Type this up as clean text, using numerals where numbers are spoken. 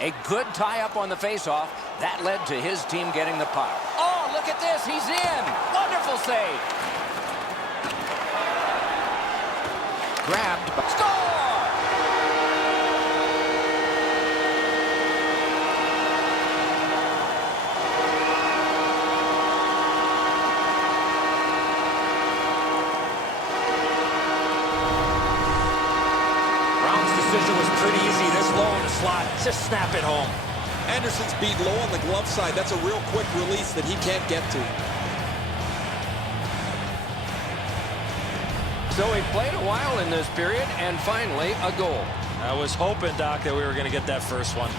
A good tie-up on the face-off. That led to his team getting the puck. Oh, look at this. He's in. Wonderful save. Grabbed. Score! Decision was pretty easy. This low in the slot. Just snap it home. Anderson's beat low on the glove side. That's a real quick release that he can't get to. So he played a while in this period, and finally a goal. I was hoping, Doc, that we were going to get that first one.